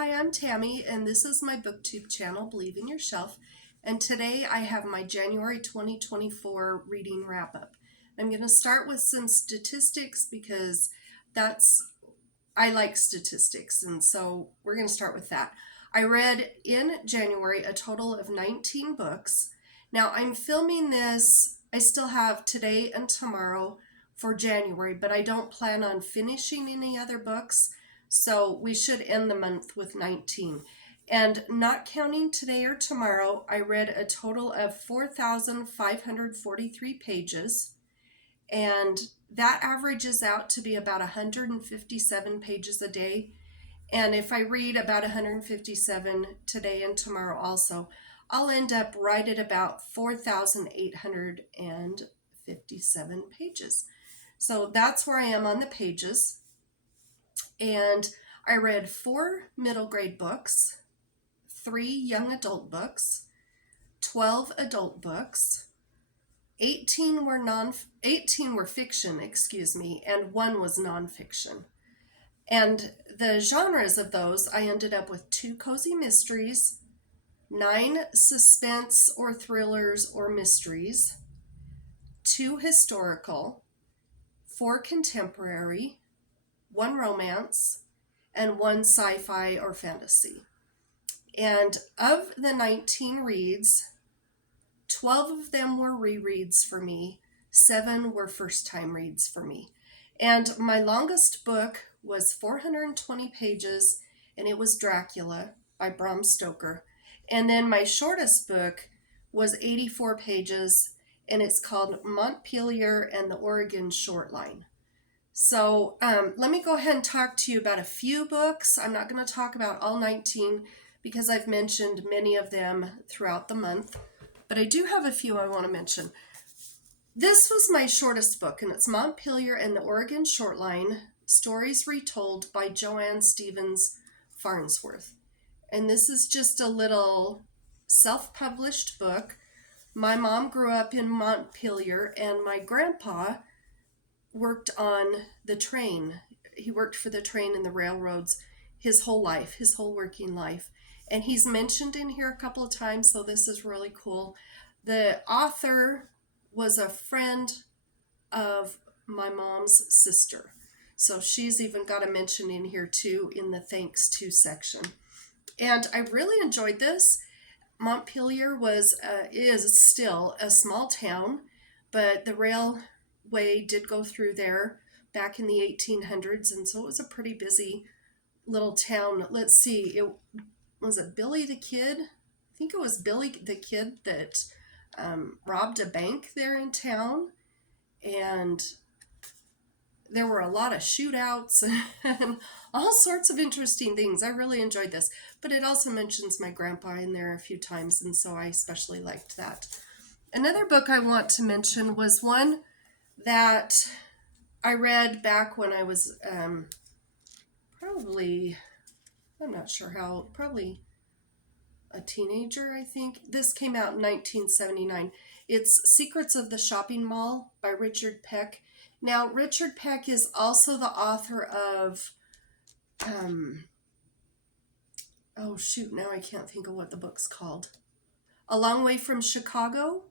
Hi, I'm Tammy, and this is my BookTube channel, Believe in Your Shelf. And today I have my January 2024 reading wrap-up. I'm going to start with some statistics because I like statistics, and so we're going to start with that. I read in January a total of 19 books. Now I'm filming this, I still have today and tomorrow for January, but I don't plan on finishing any other books. So we should end the month with 19. And not counting today or tomorrow, I read a total of 4,543 pages. And that averages out to be about 157 pages a day. And if I read about 157 today and tomorrow also, I'll end up right at about 4,857 pages. So that's where I am on the pages. And I read 4 middle grade books, 3 young adult books, 12 adult books, 18 were fiction, and 1 was nonfiction. And the genres of those, I ended up with 2 cozy mysteries, 9 suspense or thrillers or mysteries, 2 historical, 4 contemporary, 1 romance, and 1 sci-fi or fantasy. And of the 19 reads, 12 of them were rereads for me, 7 were first-time reads for me. And my longest book was 420 pages, and it was Dracula by Bram Stoker. And then my shortest book was 84 pages, and it's called Montpelier and the Oregon Shortline. So let me go ahead and talk to you about a few books. I'm not going to talk about all 19 because I've mentioned many of them throughout the month, but I do have a few I want to mention. This was my shortest book, and it's Montpelier and the Oregon Shortline, Stories Retold by JoAnn Stevens Farnsworth. And this is just a little self-published book. My mom grew up in Montpelier, and my grandpa worked on the train. He worked for the train and the railroads his whole life, his whole working life. And he's mentioned in here a couple of times, so this is really cool. The author was a friend of my mom's sister. So she's even got a mention in here too in the thanks to section. And I really enjoyed this. Montpelier is still a small town, but the railway did go through there back in the 1800s, and so it was a pretty busy little town. Let's see, was it Billy the Kid? I think it was Billy the Kid that robbed a bank there in town, and there were a lot of shootouts and all sorts of interesting things. I really enjoyed this, but it also mentions my grandpa in there a few times, and so I especially liked that. Another book I want to mention was one that I read back when I was probably a teenager, I think. This came out in 1979. It's Secrets of the Shopping Mall by Richard Peck. Now, Richard Peck is also the author of, now I can't think of what the book's called. A Long Way from Chicago,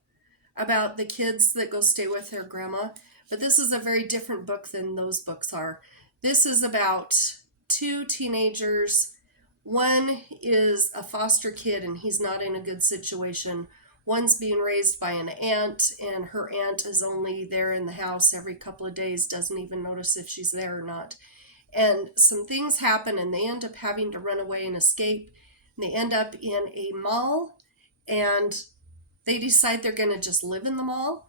about the kids that go stay with their grandma. But this is a very different book than those books are. This is about 2 teenagers. One is a foster kid, and he's not in a good situation. One's being raised by an aunt, and her aunt is only there in the house every couple of days, doesn't even notice if she's there or not. And some things happen, and they end up having to run away and escape. And they end up in a mall, and they decide they're going to just live in the mall.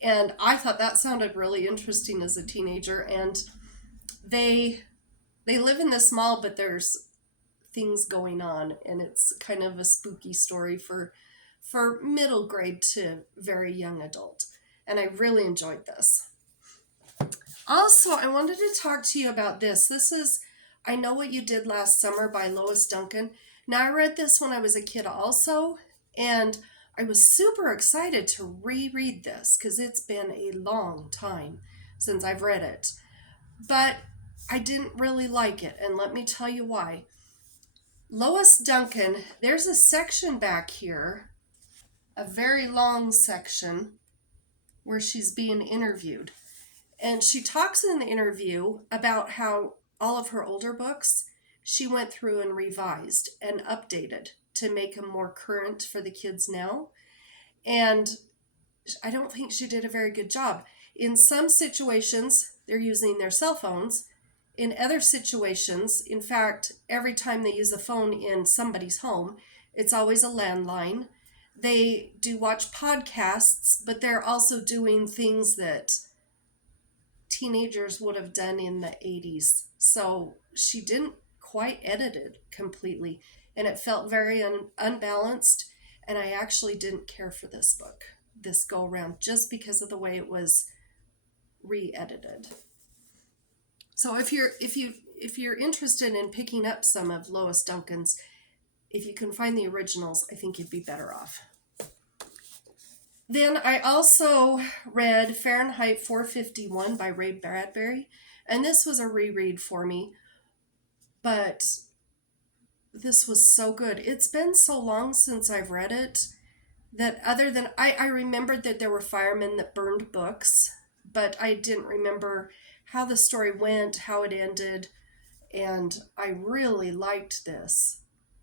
And I thought that sounded really interesting as a teenager. And they live in this mall, but there's things going on, and it's kind of a spooky story for middle grade to very young adult. And I really enjoyed this. Also, I wanted to talk to you about this. This is I Know What You Did Last Summer by Lois Duncan. Now, I read this when I was a kid also, and I was super excited to reread this because it's been a long time since I've read it. But I didn't really like it, and let me tell you why. Lois Duncan, there's a section back here, a very long section, where she's being interviewed. And she talks in the interview about how all of her older books she went through and revised and updated to make them more current for the kids now. And I don't think she did a very good job. In some situations, they're using their cell phones. In other situations, in fact, every time they use a phone in somebody's home, it's always a landline. They do watch podcasts, but they're also doing things that teenagers would have done in the 80s. So she didn't quite edit it completely, and it felt very unbalanced. And I actually didn't care for this book, this go around, just because of the way it was re-edited. So if you're interested in picking up some of Lois Duncan's, if you can find the originals, I think you'd be better off. Then I also read Fahrenheit 451 by Ray Bradbury, and this was a reread for me, but this was so good. It's been so long since I've read it that other than I remembered that there were firemen that burned books, but I didn't remember how the story went, how it ended, and I really liked this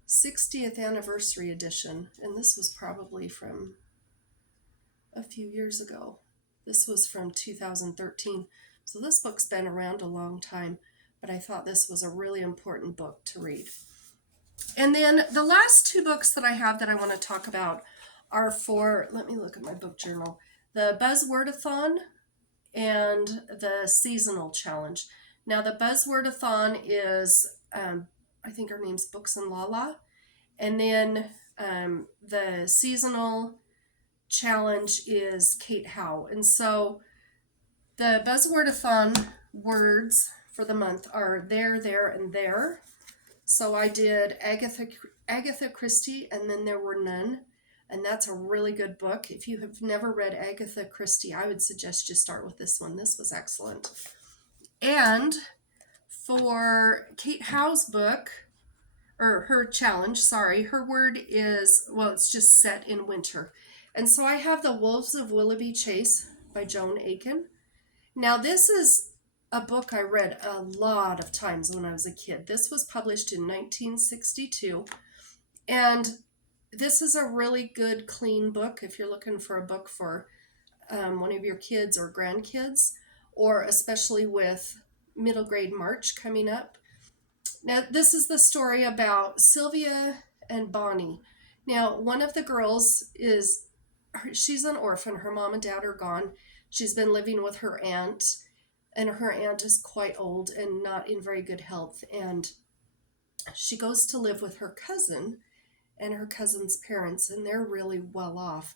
60th anniversary edition, and this was probably from a few years ago. This was from 2013, so this book's been around a long time, but I thought this was a really important book to read. And then the last two books that I have that I want to talk about are for, let me look at my book journal, the Buzzwordathon and the Seasonal Challenge. Now the Buzzwordathon is, I think her name's Books and Lala, and then the Seasonal Challenge is Kate Howe. And so the Buzzwordathon words for the month are there, there, and there. So I did Agatha Christie, and then there were none. And that's a really good book. If you have never read Agatha Christie, I would suggest you start with this one. This was excellent. And for Kate Howe's book, or her challenge, sorry, her word is, well, it's just set in winter. And so I have The Wolves of Willoughby Chase by Joan Aiken. Now this is a book I read a lot of times when I was a kid. This was published in 1962. And this is a really good, clean book if you're looking for a book for one of your kids or grandkids, or especially with middle grade March coming up. Now, this is the story about Sylvia and Bonnie. Now, one of the girls she's an orphan. Her mom and dad are gone. She's been living with her aunt, and her aunt is quite old and not in very good health. And she goes to live with her cousin and her cousin's parents, and they're really well off.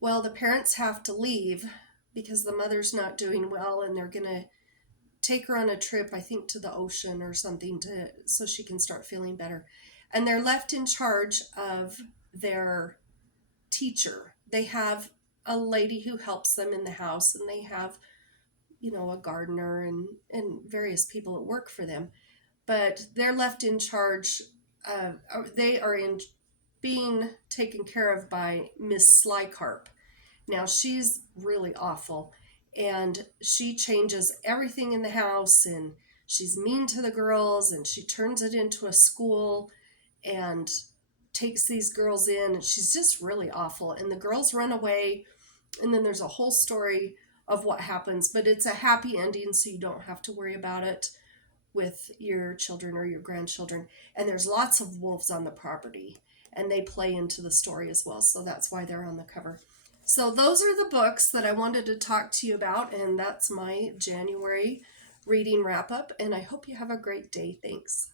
Well, the parents have to leave because the mother's not doing well, and they're going to take her on a trip, I think, to the ocean or something so she can start feeling better. And they're left in charge of their teacher. They have a lady who helps them in the house, and they have, a gardener and various people that work for them. But they're left in charge they are being taken care of by Miss Slycarp. Now, she's really awful, and she changes everything in the house, and she's mean to the girls, and she turns it into a school and takes these girls in, and she's just really awful. And the girls run away, and then there's a whole story of what happens, but it's a happy ending, so you don't have to worry about it with your children or your grandchildren. And there's lots of wolves on the property, and they play into the story as well, so that's why they're on the cover. So those are the books that I wanted to talk to you about, and that's my January reading wrap up, and I hope you have a great day. Thanks.